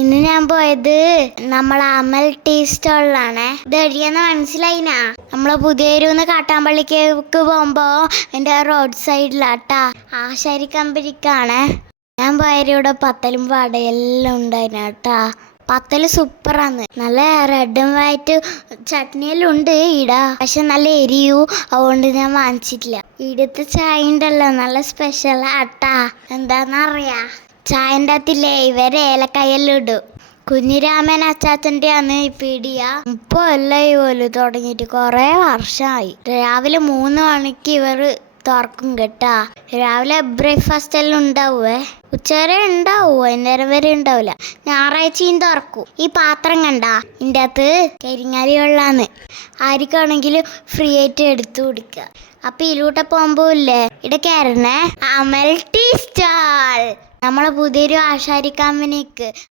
ഇന്ന് ഞാൻ പോയത് നമ്മളെ അമൽ ടീ സ്റ്റോളിലാണ്. ഇത് എവിടെയാന്ന് മനസ്സിലായിനാ? നമ്മളെ പുതിയൊരുന്ന് കാട്ടാമ്പള്ളിക്കേക്ക് പോകുമ്പോ എൻ്റെ റോഡ് സൈഡിലാട്ടാ. ആശാരി കമ്പനിക്കാണ് ഞാൻ പോയാലും. ഇവിടെ പത്തലും വടയെല്ലാം ഉണ്ടായിരുന്നു കേട്ടാ. പത്തല് സൂപ്പറാന്ന്. നല്ല റെഡും വൈറ്റ് ചട്നിയെല്ലാം ഉണ്ട് ഈട. പക്ഷെ നല്ല എരിയൂ, അതുകൊണ്ട് ഞാൻ വാങ്ങിച്ചിട്ടില്ല. ഇവിടുത്തെ ചായ ഉണ്ടല്ലോ നല്ല സ്പെഷ്യൽ ആട്ടാ. എന്താന്നറിയാ? ചായൻ്റെ അകത്തില്ലേ ഇവരെ ഏലക്കായെല്ലാം ഇടും. കുഞ്ഞിരാമൻ അച്ചാച്ചൻ്റെ ആണ് ഈ പീടിയ. ഇപ്പോൾ എല്ലാം പോലും തുടങ്ങിയിട്ട് കുറേ വർഷമായി. രാവിലെ 3 മണിക്ക് ഇവർ തുറക്കും കേട്ടാ. രാവിലെ ബ്രേക്ക്ഫാസ്റ്റ് എല്ലാം ഉണ്ടാവുവേ. ഉച്ചവരെ ഉണ്ടാവും, വൈകുന്നേരം വരെ ഉണ്ടാവില്ല. ഞായറാഴ്ചയും തുറക്കും. ഈ പാത്രം കണ്ടാ, ഇതിൻ്റെ അകത്ത് കരിങ്ങാലി വെള്ളാന്ന്. ആർക്കാണെങ്കിലും ഫ്രീ ആയിട്ട് എടുത്തു കൊടുക്കുക. അപ്പൊ ഇതിലൂടെ പോകുമ്പോ ഇല്ലേ ഇവിടെ കയറുന്നേ അമൽ ടീ സ്റ്റാൾ, നമ്മളെ പുതിയൊരു ആശാരി കമ്പനിക്ക്.